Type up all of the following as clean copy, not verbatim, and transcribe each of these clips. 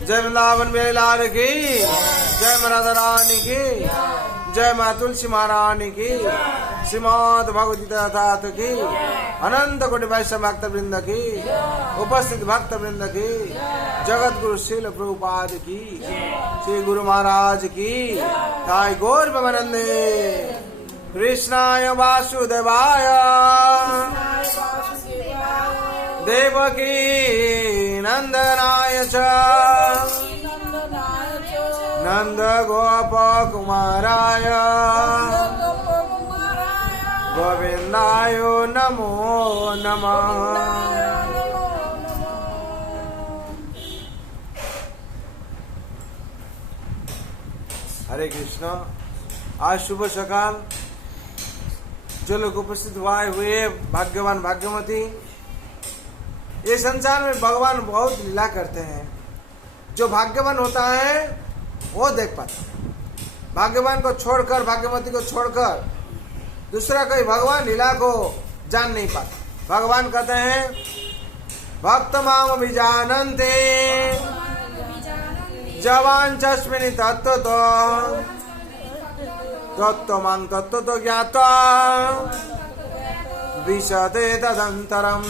जय वृंदावन मेरे लाल की, जय राधा रानी की, जय माँ तुलसी महारानी की, श्रीमद् भगवती ठाकुर की, अनंत कोटि वैष्णव भक्त वृंद की, उपस्थित भक्त वृंद की, जगत गुरु श्रील प्रभुपाद की, श्री गुरु महाराज की, थाई गौर प्रेमानंदे। कृष्णाय वासुदेवाय देवकी नंदनाय च नंद गोप कुमाराय गोविंदाय नमो नमः। हरे कृष्ण। आज शुभ सकाल जो लोग उपस्थित हुए भाग्यवान भाग्यवती, ये संसार में भगवान बहुत लीला करते हैं। जो भाग्यवान होता है वो देख पाता है। भाग्यवान को छोड़कर, भाग्यवती को छोड़कर दूसरा कोई भगवान लीला को जान नहीं पाता। भगवान कहते हैं भक्त माम भी जानते जवान चश्मिनी तत्व तत्व मांग तत्व तो ज्ञाता विशते तदंतरम।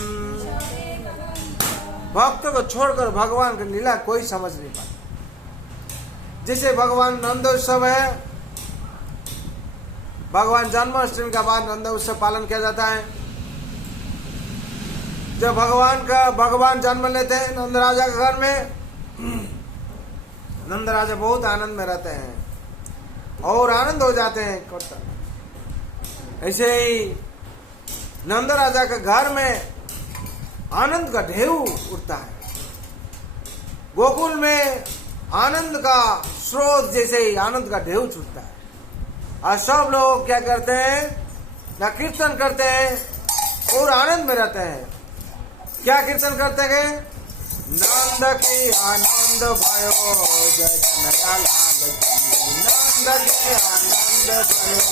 भक्त को छोड़कर भगवान की लीला कोई समझ नहीं पाता। जैसे भगवान नंदोत्सव है, भगवान जन्माष्टमी का बाद नंदोत्सव पालन किया जाता है। जब भगवान जन्म लेते हैं नंद राजा के घर में, नंद राजा बहुत आनंद में रहते हैं और आनंद हो जाते हैं। ऐसे ही नंद राजा के घर में आनंद का ढेउ उठता है। गोकुल में आनंद का स्रोत जैसे ही आनंद का ढेउ छूटता है और सब लोग क्या करते हैं ना, कीर्तन करते हैं और आनंद में रहते हैं। क्या कीर्तन करते हैं? नंद की आनंद भयो जय कन्हैया लाल की, नंद के आनंद भयो,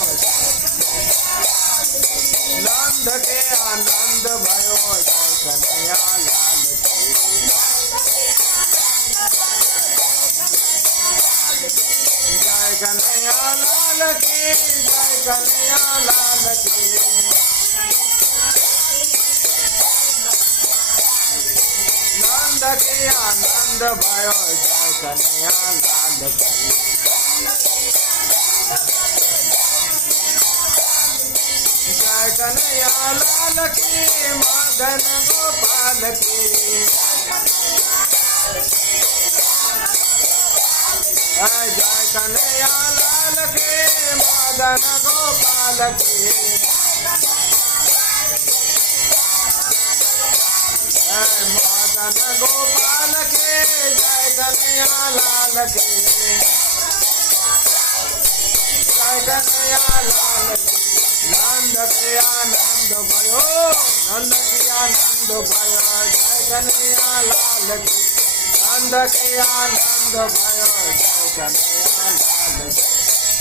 नंद के आनंद भयो जय कन्हैया लाल की, जय कन्हैया लाल की, जय कन्हैया लाल की। नंद के आनंद भयो जय कन्हैया लाल की, जय कन्हैया लाल की, मदन गोपाल की, जय कन्हैया लाल की, मदन गोपाल की, मदन गोपाल के, जय कन्हैया लाल के, जय कन्हैया लाल की। नंद के आनंद भयो, नंद के आनंद भयो जय कन्हैया लाल की, नंद के आनंद भयो जय कन्हैया लाल की,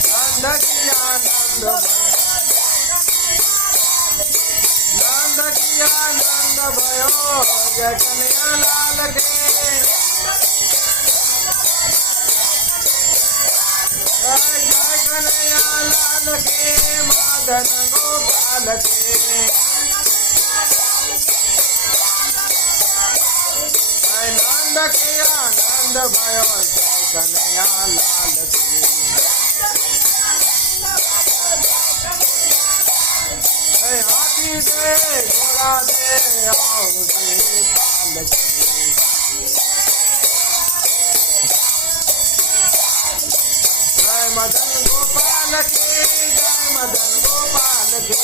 नंद के आनंद भयो, नंद के आनंद भयो जय कन्हैया लाल के, जय कन्हैया लाल के, मदन गोपाल के, नंद के आनंद भयो जय कन्हैया लाल की, हाथी दे घोड़ा दे और दे पाल की, जय मदन गोपाल के, जय मदन गोपाल के,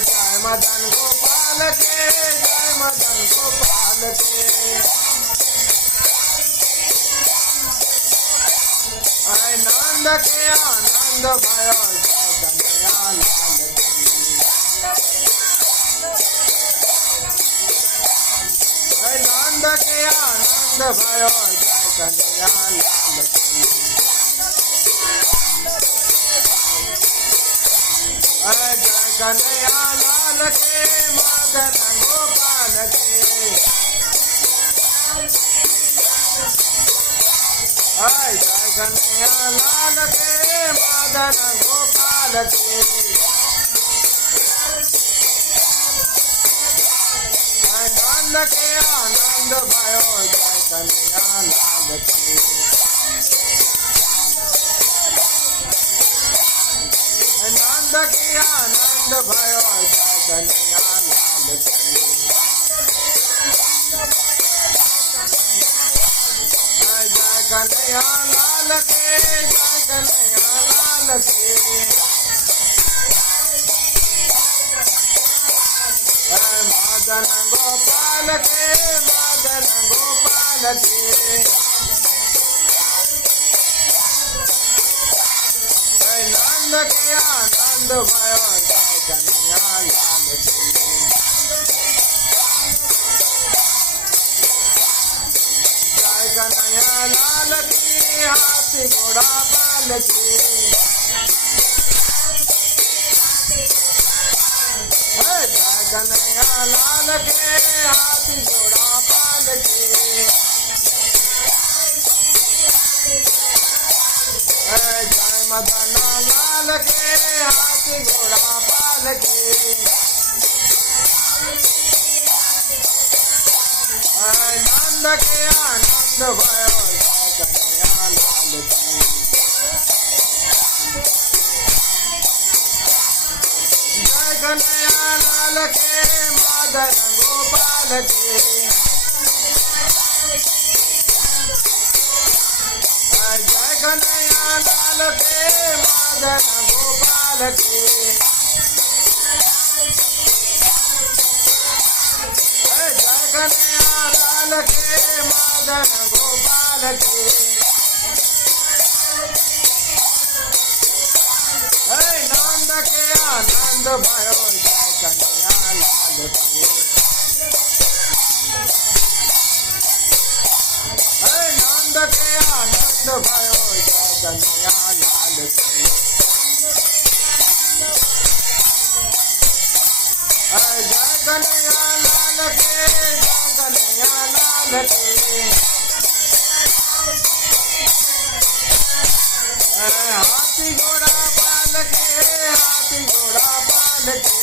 जय मदन गोपाल के, जय मदन गोपाल के, नंद के आनंद भयो जय कन्हैया लाल की, नंद के आनंद भयो जय कन्हैया लाल की, जय कन्हैया लाल के, मदन गोपाल जय कन्हैया लाल के मदन गोपाल के नंद के आनंद भयो जय कन्हैया लाल की नंद के आनंद भयो जय कन्हैया लाल की जय कन्हैया लाल के जय कन्हैया लाल के मदन गोपाल के मदन गोपाल के नंद के आनंद भयो जय कन्हैया लाल की जय कन्हैया लाल की हाथी घोड़ा बाल की जय कन्हैया लाल के हाथी घोड़ा पाल के जय मदन लाल के हाथी घोड़ा पाल के नंद के आनंद भयो जय कन्हैया लाल की जय कन्हैया लाल के मदन गोपाल के जय कन्हैया लाल के मदन गोपाल के जय कन्हैया लाल के मदन गोपाल के नंद के आनंद भयो जय कन्हैया लाल की नंद के आनंद भयो जय कन्हैया लाल की जय कन्हैया लाल के जय कन्हैया लाल के हाथी घोड़ा पाल के हाथी घोड़ा पाल के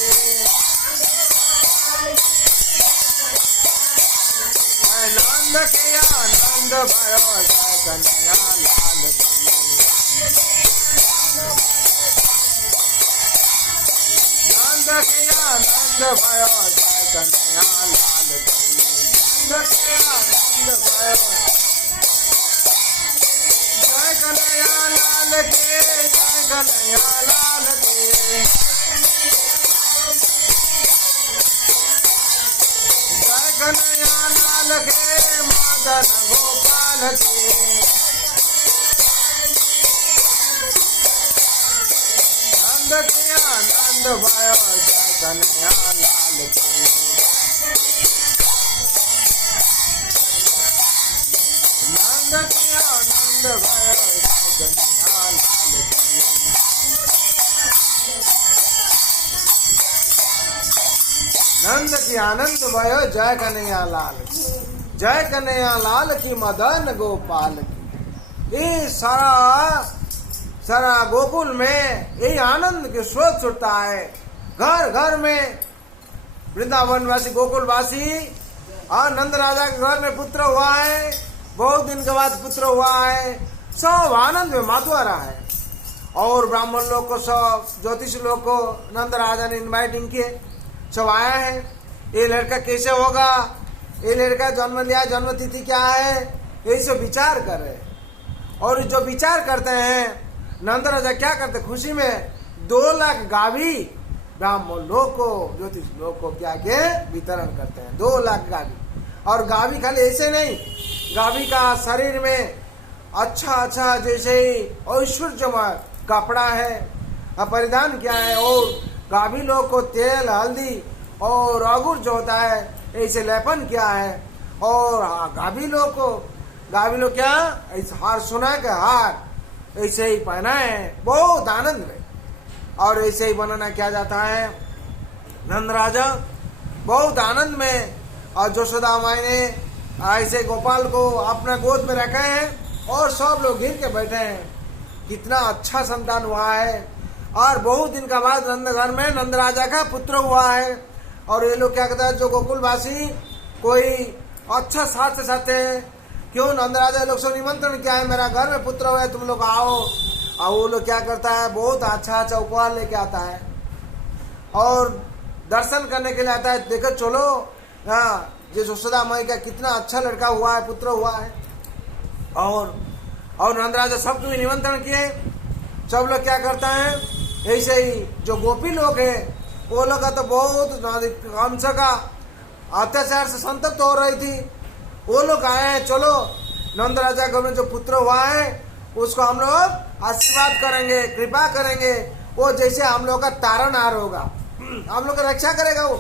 नंद के आनंद भयो जय कन्हैया लाल की नंद के आनंद भयो जय कन्हैया लाल की नंद के आनंद भयो जय कन्हैया लाल के जय कन्हैया लाल के जय कन्हैया लाल के मदन गोपाल के नंद के आनंद भयो जय कन्हैया लाल की नंद के आनंद भयो जय कन्हैया लाल की नंद की आनंद भयो जय कन्हैया लाल की जय कन्हैया लाल की मदन गोपाल की ये सारा गोकुल में यही आनंद के स्रोत छुटता है। घर घर में वृंदावनवासी गोकुलवासी और नंद राजा के घर में पुत्र हुआ है, बहुत दिन के बाद पुत्र हुआ है, सब आनंद में मातुआ रहा है। और ब्राह्मण लोग को सब ज्योतिष लोग को नंद राजा ने इनवाइटिंग किए, सब आया है। ये लड़का कैसे होगा, ये लड़का जन्म लिया, जन्म तिथि क्या है, यही सब विचार कर रहे हैं। और जो विचार करते हैं नंद राजा क्या करते, खुशी में 2 लाख गावी ब्राह्मण लोग को ज्योतिष लोग को क्या के वितरण करते हैं। 2 लाख गावी। और गावी खाली ऐसे नहीं, गावी का शरीर में अच्छा जैसे ऐश्वर्यमय कपड़ा है, परिधान क्या है। और गावी लोग को तेल हल्दी और अगुर जो होता है ऐसे लेपन किया है। और गावी लोग क्या ऐसे हार, सोना के हार ऐसे ही पहना है, बहुत आनंद में। और ऐसे ही बनाना किया जाता है। नंद राजा बहुत आनंद में, और यशोदा माई ने ऐसे गोपाल को अपना गोद में रखे हैं। और सब लोग गिर के बैठे हैं, कितना अच्छा संतान हुआ है। और बहुत दिन का बाद नंद घर में नंद राजा का पुत्र हुआ है। और ये लोग क्या कहते हैं, जो गोकुलवासी कोई अच्छा साथ साथ है, क्यों नंद राजा लोग से निमंत्रण किया है, मेरा घर में पुत्र हुआ है, तुम लोग आओ। और वो लोग क्या करता है, बहुत अच्छा अच्छा उपहार लेके आता है और दर्शन करने के लिए आता है। देखो चलो, हाँ, ये यशोदा माई का कितना अच्छा लड़का हुआ है, पुत्र हुआ है। और नंद राजा सबको भी निमंत्रण किए। सब लोग क्या करता है, ऐसे ही जो गोपी लोग हैं वो लोग का तो बहुत हंस का अत्याचार से संतप्त हो रही थी। वो लोग आए हैं, चलो नंद राजा घर में जो पुत्र हुआ है उसको हम लोग आशीर्वाद करेंगे, कृपा करेंगे। वो जैसे हम लोग का तारनहार होगा, हम लोग का रक्षा करेगा। वो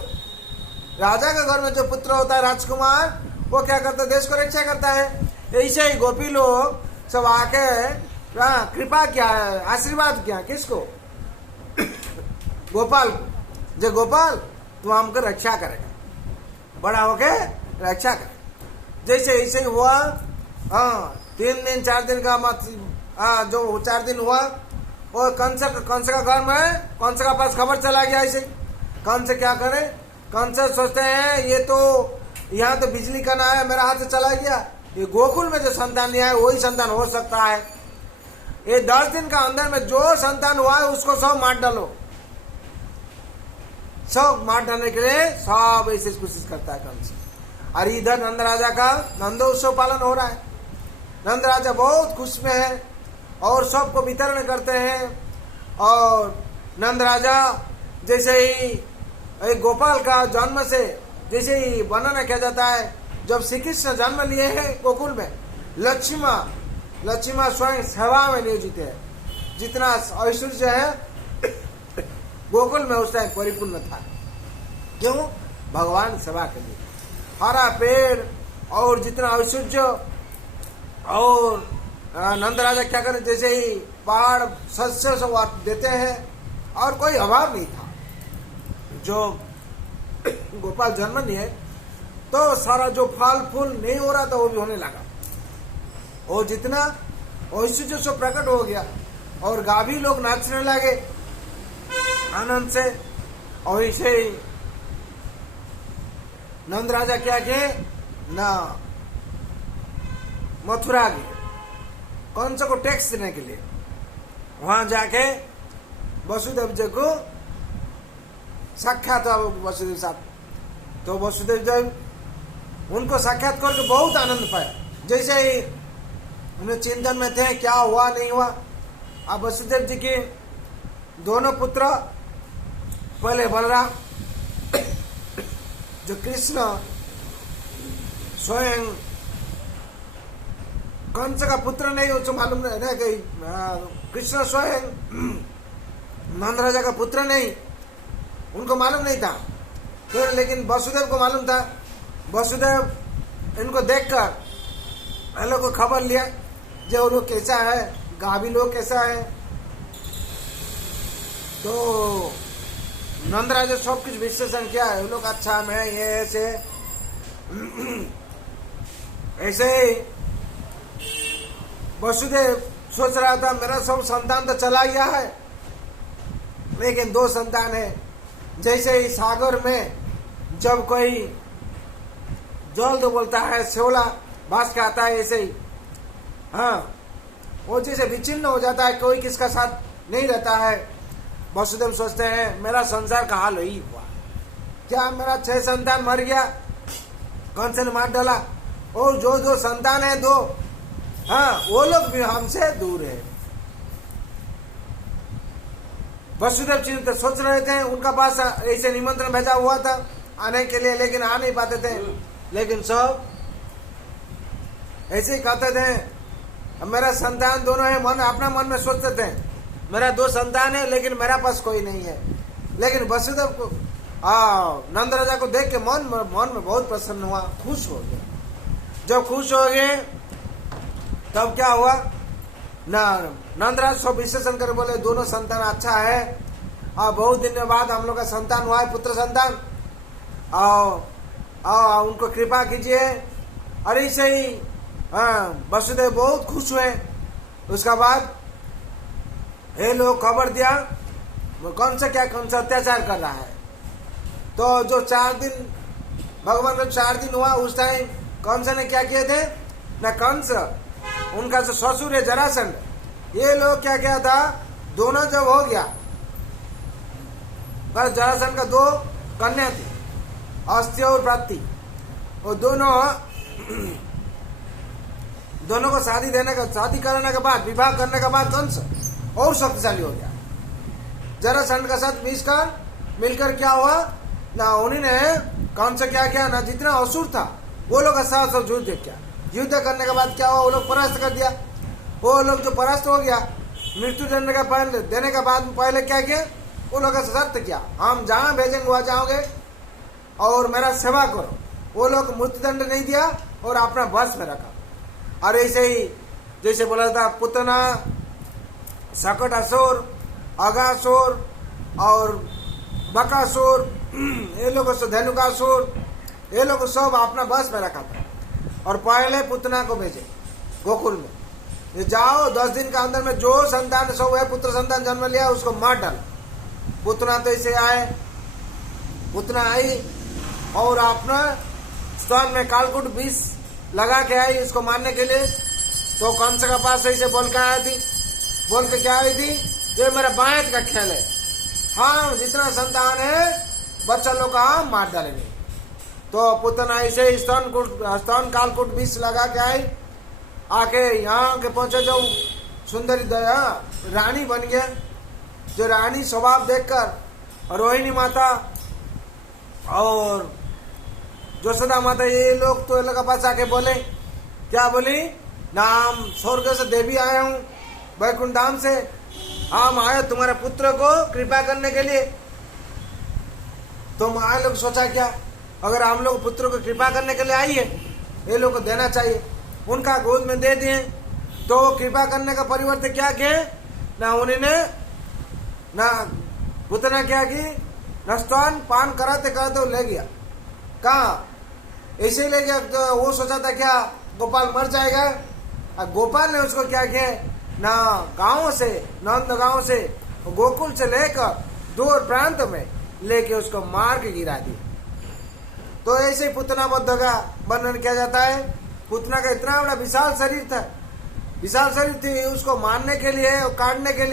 राजा के घर में जो पुत्र होता है राजकुमार, वो क्या करता है, देश को रक्षा करता है। ऐसे ही गोपी लोग सब आके कृपा किया है, आशीर्वाद किया किसको, गोपाल को। जो गोपाल तू हमको रक्षा करेगा, बड़ा होके रक्षा करेगा। जैसे ऐसे ही हुआ, 3 दिन 4 दिन का जो 4 दिन हुआ, और कंस का घर में कंस का पास खबर चला गया। ऐसे कंस क्या करे, कंस सोचते हैं ये तो यहाँ तो बिजली का ना है, मेरा हाथ से चला गया, ये गोकुल में जो संतान लिया है वही संतान हो सकता है। ये 10 दिन का अंदर में जो संतान हुआ है उसको सब मार डालो। सब मार डालने के लिए सब ऐसे कोशिश करता है कंस। और इधर नंद राजा का नंदोत्सव पालन हो रहा है। नंद राजा बहुत खुश में है और सबको वितरण करते हैं। और नंद राजा जैसे ही गोपाल का जन्म से जैसे ही वर्णन किया जाता है, जब श्री कृष्ण जन्म लिए हैं गोकुल में, लक्ष्मी स्वयं सेवा में नियोजित है। जितना ऐश्वर्य है गोकुल में उस टाइम परिपूर्ण था। क्यों? भगवान सेवा के लिए। हरा पेड़ और जितना ऐश्वर्य, और नंद राजा क्या करें, जैसे ही पहाड़ शस्य सब देते हैं और कोई अभाव नहीं था। जो गोपाल जन्म लिए तो सारा जो फल फूल नहीं हो रहा था वो भी होने लगा, और जितना ऐश्वर्य सब प्रकट हो गया और गाभी लोग नाचने लगे आनंद से। और इसे नंद राजा क्या किए ना, मथुरा गए कंस को टैक्स देने के लिए। वहां जाके वसुदेव जी को साक्षात हुआ वसुदेव साहब। तो वसुदेव जी उनको साक्षात करके बहुत आनंद पाया। जैसे ही उन्हें चिंतन में थे क्या हुआ नहीं हुआ। अब वसुदेव जी के दोनों पुत्र, पहले बलराम जो कृष्ण स्वयं कंस का पुत्र नहीं, उसको मालूम नहीं ना कि कृष्ण स्वयं नंद राजा का पुत्र नहीं, उनको मालूम नहीं था। फिर लेकिन वसुदेव को मालूम था। वसुदेव इनको देखकर लोग को खबर लिया जो लोग कैसा है, गाभी लोग कैसा है। तो नंद राजा सब कुछ विश्लेषण किया है, लोग अच्छा में ये ऐसे ही वसुदेव सोच रहा था मेरा सब संतान तो चला गया है, लेकिन 2 संतान है। जैसे ही सागर में जब कोई जल तो बोलता है शोला बास का आता है, ऐसे ही वो जैसे विचिन्न हो जाता है, कोई किसका साथ नहीं रहता है। वसुदेव सोचते हैं मेरा संसार का हाल यही हुआ, क्या मेरा 6 संतान मर गया, कंस ने मार डाला, और जो संतान है 2, वो लोग भी हमसे दूर है। वसुदेव चिंतित सोच रहे थे, उनका पास ऐसे निमंत्रण भेजा हुआ था आने के लिए, लेकिन आ नहीं पाते थे। लेकिन सब ऐसे ही कहते थे मेरा संतान दोनों है, मन अपना मन में सोचते थे मेरा 2 संतान है लेकिन मेरा पास कोई नहीं है। लेकिन वसुदेव को नंद राजा को देख के मन में बहुत प्रसन्न हुआ, खुश हो गए। जब खुश हो गए तब क्या हुआ ना, नंद राजा सब विश्लेषण कर बोले दोनों संतान अच्छा है, बहुत दिन बाद हम लोग का संतान हुआ है, पुत्र संतान, आओ उनको कृपा कीजिए। और ऐसे ही हाँ, वसुदेव बहुत खुश हुए। उसका बाद ये लोग खबर दिया वो कौन सा अत्याचार कर रहा है। तो जो 4 दिन भगवान का 4 दिन हुआ, उस टाइम कंस ने क्या किए थे ना, कंस उनका जो ससुर है जरासंध, ये लोग क्या किया था, दोनों जब हो गया, पर जरासंध का 2 कन्या थी, अस्त्य और प्राप्ति, और दोनों को शादी करने के बाद, विवाह करने के बाद कंस और शक्तिशाली हो गया। जरासंध का साथ मिलकर क्या हुआ ना, उन्होंने कंस क्या किया ना, जितना असुर था वो लोग साथ युद्ध किया। युद्ध करने के बाद क्या हुआ, वो लोग परास्त कर दिया। वो लोग जो परास्त हो गया, मृत्यु देने के बाद पहले क्या किया, वो लोग शर्त किया, हम जहाँ भेजेंगे वहाँ जाओगे और मेरा सेवा करो। वो लोग मृत्यु दंड नहीं दिया और अपना वश में रखा। और ऐसे ही जैसे बोला था, पुतना, सकटासुर, अगासुर और बकासुर, ये लोग धेनुकासुर, ये लोग सब अपना वश में रखा था। और पहले पुतना को भेजे गोकुल में, ये जाओ 10 दिन के अंदर में जो संतान सब है, पुत्र संतान जन्म लिया उसको मार डाल। पुतना तो ऐसे आए, पुतना आई और अपना स्तन में कालकूट विष लगा के आई इसको मारने के लिए। तो कंस के पास ऐसे बोल के आई थी, बोल के क्या आई थी, ये मेरा बायत का खेल है, हाँ जितना संतान है बच्चा लोग का हम मार डालेंगे। तो पुतना ऐसे स्तन कालकूट विष लगा के आई, आके यहाँ के पहुंचे, जो सुंदरी दया रानी बन गया। जो रानी स्वभाव देखकर रोहिणी माता और जोशोदा माता, ये लोग तो के पास आके बोले, क्या बोली, नाम स्वर्ग से देवी आया हूँ, वैकुंठ धाम से हम आए तुम्हारे पुत्र को कृपा करने के लिए। तो माँ लोग सोचा क्या, अगर हम लोग पुत्र को कृपा करने के लिए आई है, ये लोग को देना चाहिए। उनका गोद में दे दिए। तो कृपा करने का परिवर्तन क्या किए ना, उन्होंने ना पुतना क्या की ना, स्तन पान कराते कराते ले गया। कहाँ ऐसे ही ले गया। तो वो सोचा था क्या गोपाल मर जाएगा, और गोपाल ने उसको क्या किया ना, गांव से, नंद गांव से, गोकुल से लेकर दूर प्रांत में लेके उसको मार के गिरा दिया। तो ऐसे ही पुतना वध का वर्णन किया जाता है। पुतना का इतना बड़ा विशाल शरीर था, विशाल शरीर थी, उसको मारने के लिए और काटने के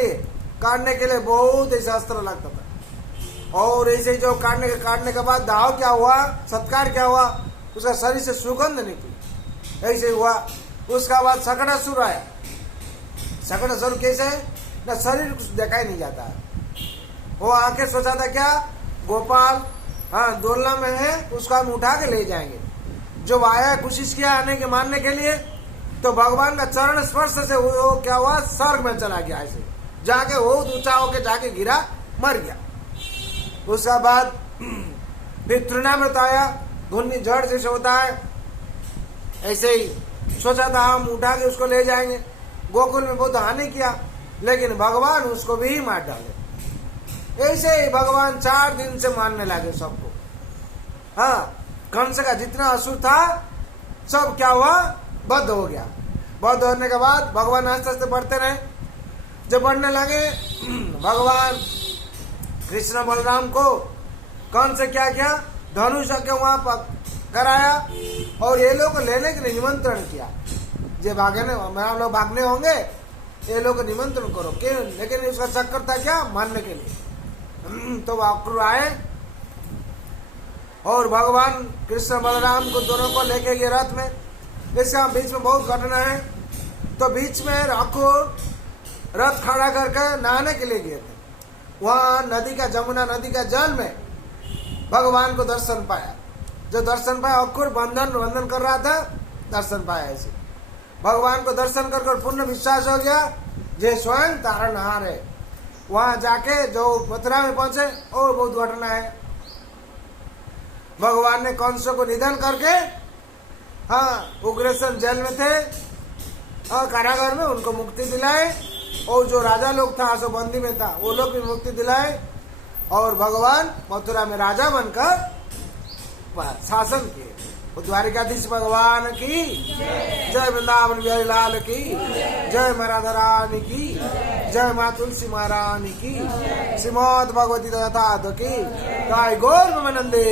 लिए बहुत ऐसा अस्त्र लगता था। और ऐसे ही जो काटने के बाद दाव क्या हुआ, सत्कार क्या हुआ, उसका शरीर से सुगंध निकली, ऐसे हुआ। उसका बाद सकटासुर आया। सकटासुर कैसे ना, शरीर कुछ देखा ही नहीं जाता है। वो आके सोचा था क्या, गोपाल हाँ डोलना में है, उसको हम उठा के ले जाएंगे। जब आया कोशिश किया आने के मारने के लिए, तो भगवान का चरण स्पर्श से वो क्या हुआ, स्वर्ग में चला गया। ऐसे जाके बहुत ऊंचा होके जाके गिरा, मर गया। उसके बाद फिर तृणामृत आया, घुन्नी जड़ जैसे होता है, ऐसे ही सोचा था हम उठा के उसको ले जाएंगे। गोकुल में बहुत हानि किया, लेकिन भगवान उसको भी मार डाले। ऐसे ही भगवान 4 दिन से मारने लगे सबको। हाँ, कंस का जितना असुर था सब क्या हुआ, बद्ध हो गया। बद्ध होने के बाद भगवान आस्ते आस्ते बढ़ते रहे। जब बढ़ने लगे, भगवान कृष्ण बलराम को कंस से क्या किया, धनुष के वहां पर कराया और ये लोग को लेने के लिए निमंत्रण किया। जो हम लोग भागने होंगे, ये लोग को निमंत्रण करो। क्यों, लेकिन उसका चक्कर था क्या, मारने के लिए। तो अक्रूर आए और भगवान कृष्ण बलराम को दोनों को लेके गए रथ में। इसका बीच में बहुत घटना है। तो बीच में अक्रूर रथ खड़ा करके नहाने के लिए गए थे। वहां नदी का, जमुना नदी का जल में भगवान को दर्शन पाया। जो दर्शन पाया, अक्रूर वंदन कर रहा था, दर्शन पाया। ऐसे भगवान को दर्शन कर पूर्ण विश्वास हो गया, जे स्वयं तारणहार है। वहां जाके जो मथुरा में पहुंचे, और बहुत घटना है। भगवान ने कंस को निधन करके, हाँ उग्रसेन जेल में थे और कारागार में, उनको मुक्ति दिलाए। और जो राजा लोग था, जो बंदी में था, वो लोग भी मुक्ति दिलाए। और भगवान मथुरा में राजा बनकर शासन किए। द्वारिकाधीश भगवान की जय, वृंदावन बिहारी लाल की जय, मां राधा रानी की जय, मां तुलसी महारानी की, श्रीमद् भगवती तथात की, गाय गौर नंदे।